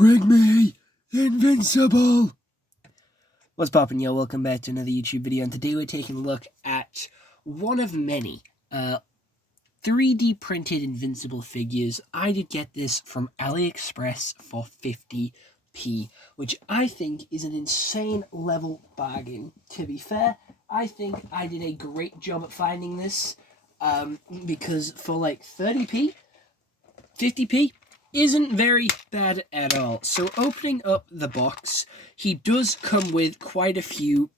Bring me Invincible! What's poppin', yo? Welcome back to another YouTube video, and today we're taking a look at one of many 3D printed Invincible figures. I did get this from AliExpress for 50p, which I think is an insane level bargain. To be fair, I think I did a great job at finding this, because for like 30p, 50p isn't very bad at all. So opening up the box, he does come with quite a few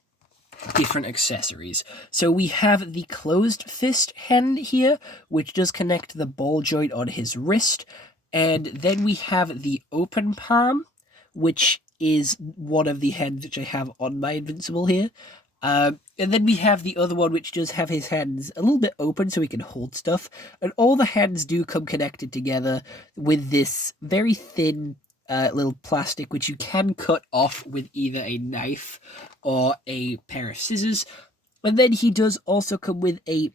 different accessories. So we have the closed fist hand here, which does connect to the ball joint on his wrist. And then we have the open palm, which is one of the hands which I have on my Invincible here. And then we have the other one, which does have his hands a little bit open so he can hold stuff. And all the hands do come connected together with this very thin little plastic, which you can cut off with either a knife or a pair of scissors. And then he does also come with a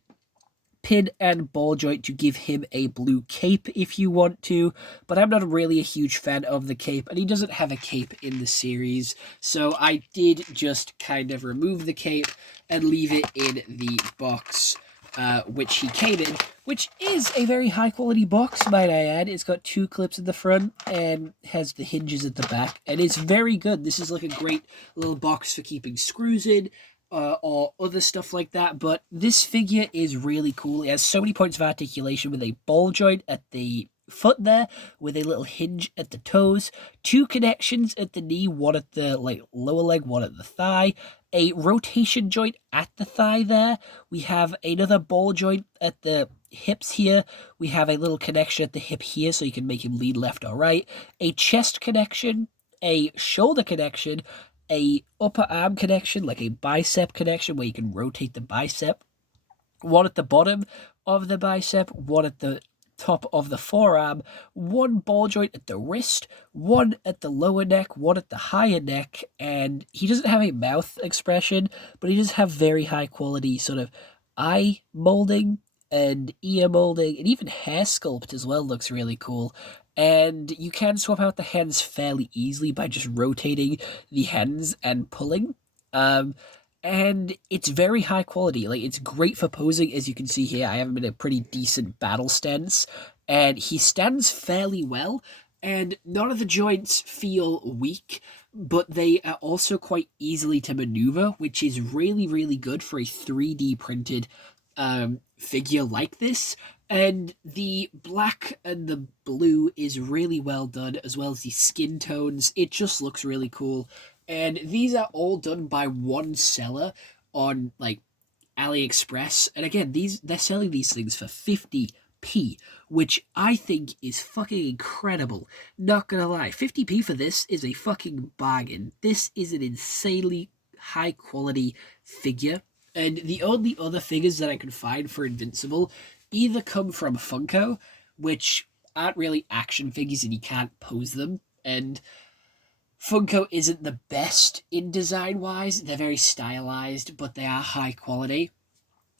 pin and ball joint to give him a blue cape if you want to, but I'm not really a huge fan of the cape, and he doesn't have a cape in the series, so I did just kind of remove the cape and leave it in the box which he came in, which is a very high quality box, might I add. It's got 2 clips at the front and has the hinges at the back, and it's very good. This is like a great little box for keeping screws in, or other stuff like that, but this figure is really cool. It has so many points of articulation with a ball joint at the foot there, with a little hinge at the toes, 2 connections at the knee, one at the lower leg, one at the thigh, a rotation joint at the thigh there. We have another ball joint at the hips here. We have a little connection at the hip here so you can make him lean left or right, a chest connection, a shoulder connection, a upper arm connection, like a bicep connection where you can rotate the bicep, one at the bottom of the bicep, one at the top of the forearm, one ball joint at the wrist, one at the lower neck, one at the higher neck, and he doesn't have a mouth expression, but he does have very high quality sort of eye molding and ear molding, and even hair sculpt as well looks really cool. And you can swap out the hands fairly easily by just rotating the hands and pulling. And it's very high quality. Like, it's great for posing, as you can see here. I have him in a pretty decent battle stance, and he stands fairly well, and none of the joints feel weak, but they are also quite easily to maneuver, which is really, really good for a 3D printed figure like this. And the black and the blue is really well done, as well as the skin tones. It just looks really cool. And these are all done by one seller on like AliExpress. And again, they're selling these things for 50p, which I think is fucking incredible. Not gonna lie, 50p for this is a fucking bargain. This is an insanely high quality figure. And the only other figures that I can find for Invincible either come from Funko, which aren't really action figures and you can't pose them, and Funko isn't the best in design-wise. They're very stylized, but they are high quality.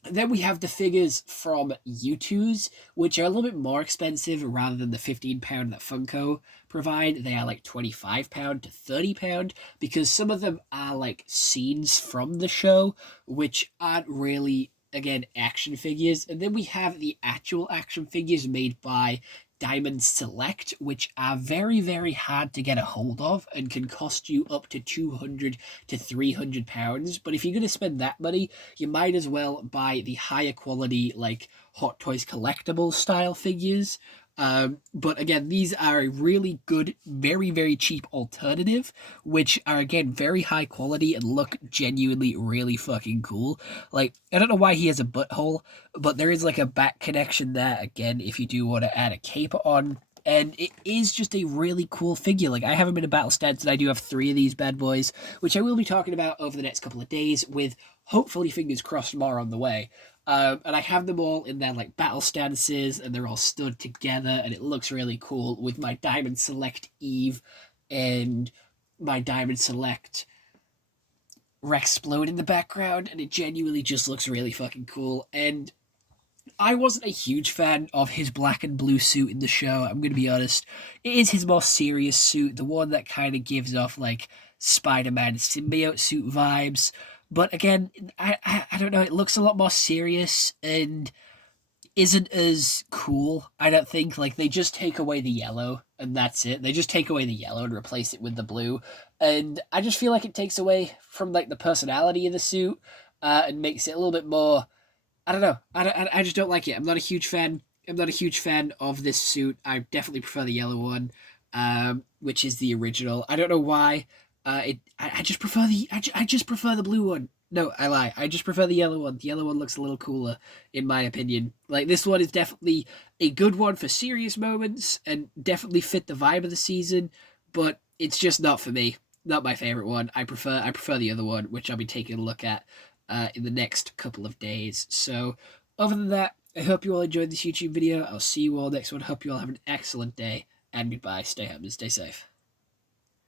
And then we have the figures from U2s, which are a little bit more expensive rather than the £15 that Funko provide. They are like £25 to £30 because some of them are like scenes from the show, which aren't really, again, action figures. And then we have the actual action figures made by Diamond Select, which are very, very hard to get a hold of and can cost you up to £200 to £300. But if you're going to spend that money, you might as well buy the higher quality, like Hot Toys collectible style figures. But again, these are a really good, very, very cheap alternative, which are, again, very high quality and look genuinely really fucking cool. Like, I don't know why he has a butthole, but there is like a back connection there, again, if you do want to add a cape on. And it is just a really cool figure. Like, I have him in a battle stance, and I do have 3 of these bad boys, which I will be talking about over the next couple of days, with hopefully, fingers crossed, more on the way. And I have them all in their like battle stances, and they're all stood together, and it looks really cool with my Diamond Select Eve and my Diamond Select Rexplode in the background, and it genuinely just looks really fucking cool. And I wasn't a huge fan of his black and blue suit in the show. I'm going to be honest. It is his more serious suit, the one that kind of gives off like Spider-Man symbiote suit vibes. But again, I don't know. It looks a lot more serious and isn't as cool. I don't think. Like they just take away the yellow and that's it. They just take away the yellow and replace it with the blue, and I just feel like it takes away from like the personality of the suit and makes it a little bit more. I don't know. I just don't like it. I'm not a huge fan. I'm not a huge fan of this suit. I definitely prefer the yellow one, which is the original. I don't know why. I just prefer I just prefer the blue one. No, I lie. I just prefer the yellow one. The yellow one looks a little cooler, in my opinion. Like this one is definitely a good one for serious moments and definitely fit the vibe of the season, but it's just not for me. Not my favorite one. I prefer the other one, which I'll be taking a look at in the next couple of days. So, other than that, I hope you all enjoyed this YouTube video. I'll see you all next one. Hope you all have an excellent day, and goodbye. Stay home and stay safe.